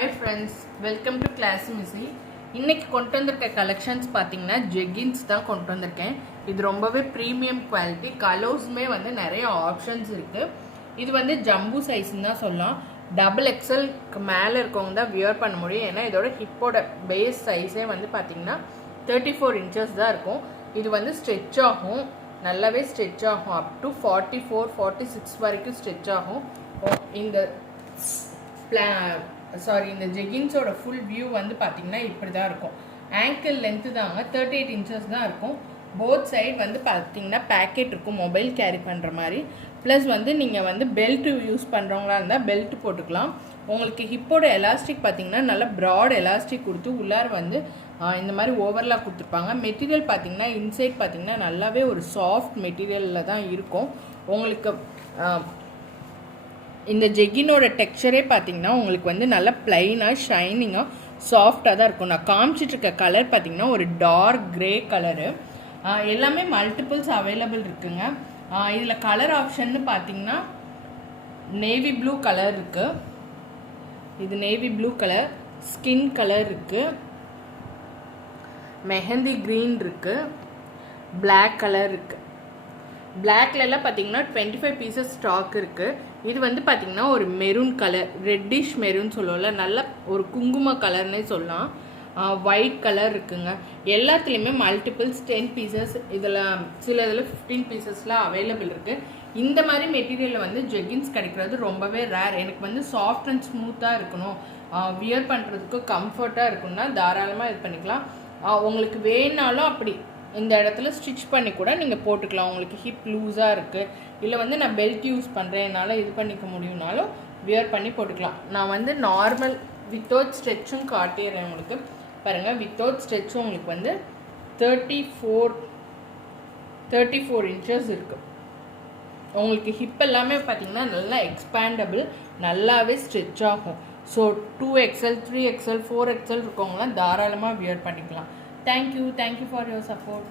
Hi friends, welcome to Class Missy. இன்னைக்கு கொண்டு வந்திருக்க கலெக்ஷன்ஸ் பார்த்தீங்கன்னா ஜெகின்ஸ் தான் கொண்டு வந்திருக்கேன். இது ரொம்பவே ப்ரீமியம் குவாலிட்டி, கலர்ஸுமே வந்து நிறைய ஆப்ஷன்ஸ் இருக்குது. இது வந்து ஜம்பு சைஸ்ன்னு தான் சொல்லலாம். டபுள் எக்ஸல்க்கு மேலே இருக்கவங்க தான் வியர் பண்ண முடியும். ஏன்னா இதோட ஹிப்போட பேஸ் சைஸே வந்து பார்த்தீங்கன்னா 34 inches தான் இருக்கும். இது வந்து ஸ்ட்ரெச் ஆகும், நல்லாவே ஸ்ட்ரெச் ஆகும். அப் டு 44-46 வரைக்கும் ஸ்ட்ரெச் ஆகும். இந்த இந்த ஜெகின்ஸோட ஃபுல் வியூ வந்து பார்த்தீங்கன்னா இப்படி தான் இருக்கும். ஆங்கிள் லென்த்து தாங்க 38 inches தான் இருக்கும். போத் சைடு வந்து பார்த்தீங்கன்னா பேக்கெட் இருக்கும், மொபைல் கேரி பண்ணுற மாதிரி. ப்ளஸ் வந்து நீங்கள் வந்து பெல்ட் யூஸ் பண்ணுறவங்களா இருந்தால் பெல்ட் போட்டுக்கலாம். உங்களுக்கு ஹிப்போட எலாஸ்டிக் பார்த்தீங்கன்னா நல்லா ப்ராட் எலாஸ்டிக் கொடுத்து உள்ளார வந்து இந்த மாதிரி ஓவர்லாக் கொடுத்துருப்பாங்க. மெட்டீரியல் பார்த்தீங்கன்னா இன்சைட் பார்த்தீங்கன்னா நல்லாவே ஒரு சாஃப்ட் மெட்டீரியலில் தான் இருக்கும். உங்களுக்கு இந்த ஜெகினோட டெக்ஸ்சரே பார்த்தீங்கன்னா உங்களுக்கு வந்து நல்லா பிளைனாக ஷைனிங்காக சாஃப்டாக தான் இருக்கும். நான் காமிச்சிட்ருக்க கலர் பார்த்தீங்கன்னா ஒரு டார்க் கிரே கலரு. எல்லாமே மல்டிபிள்ஸ் அவைலபிள் இருக்குங்க. இதில் கலர் ஆப்ஷன்னு பார்த்தீங்கன்னா நேவி ப்ளூ கலர் இருக்குது, இது navy blue colour, skin colour இருக்குது, மெஹந்தி க்ரீன் இருக்குது, பிளாக் கலர் இருக்குது. பிளாக்லலாம் பார்த்தீங்கன்னா 25 pieces ஸ்டாக் இருக்குது. இது வந்து பார்த்தீங்கன்னா ஒரு மெரூன் கலர், ரெட்டிஷ் மெரூன் சொல்லுவோம்ல, நல்ல ஒரு குங்கும கலர்னே சொல்லலாம். ஒயிட் கலர் இருக்குங்க. எல்லாத்துலேயுமே மல்டிபிள்ஸ் 10 pieces, இதில் சில இதில் 15 piecesலாம் அவைலபிள் இருக்குது. இந்த மாதிரி மெட்டீரியலில் வந்து ஜெகின்ஸ் கிடைக்கிறது ரொம்பவே ரேர். எனக்கு வந்து சாஃப்ட் அண்ட் ஸ்மூத்தாக இருக்கணும், வியர் பண்ணுறதுக்கு கம்ஃபர்ட்டாக இருக்குன்னா தாராளமாக இது பண்ணிக்கலாம். உங்களுக்கு வேணாலும் அப்படி இந்த இடத்துல ஸ்டிச் பண்ணி கூட நீங்கள் போட்டுக்கலாம். உங்களுக்கு ஹிப் லூஸாக இருக்குது, இல்லை வந்து நான் பெல்ட் யூஸ் பண்ணுறேன் என்னால் இது பண்ணிக்க முடியும்னாலும் வியர் பண்ணி போட்டுக்கலாம். நான் வந்து நார்மல் வித்தவுட் ஸ்ட்ரெச்சும் காட்டிடுறேன் உங்களுக்கு. பாருங்கள், வித்தவுட் ஸ்ட்ரெச்சும் உங்களுக்கு வந்து 34 inches இருக்குது. உங்களுக்கு ஹிப் எல்லாமே பார்த்தீங்கன்னா நல்லா எக்ஸ்பேண்டபிள், நல்லாவே ஸ்ட்ரெச் ஆகும். ஸோ 2XL 3XL 4XL இருக்கவங்களாம் தாராளமாக வியர் பண்ணிக்கலாம். Thank you for your support.